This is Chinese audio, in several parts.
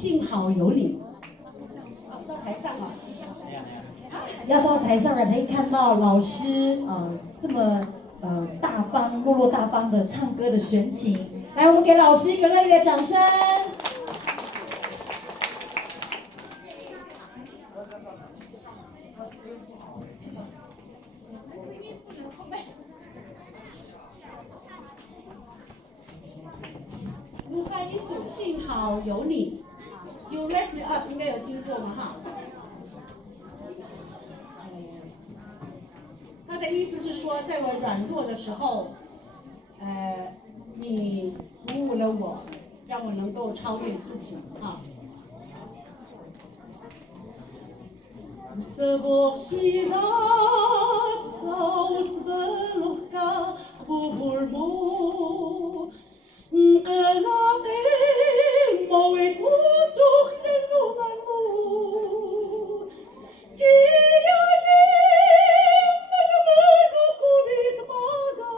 幸好有你。到台上啊。要到台上来才可以看到老师这么大方、落落大方的唱歌的神情。来，我们给老师一个热烈的掌声。另外一首幸好有你 ，You Raise Me Up 应该有听过吗？哈。他的意思是说，在我软弱的时候，你鼓舞了我，让我能够超越自己啊。Sebokshida saus beluka buburmu elake mawe kutuh nenumanmu kiyane menuku bitmaga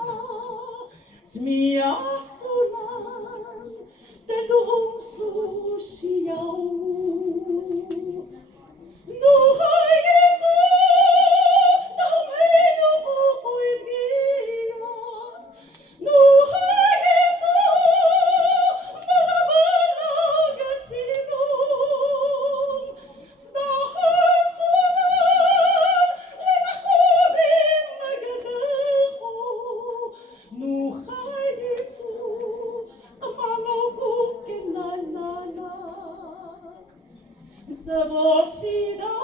smia sunan telung susiyau Sebokshida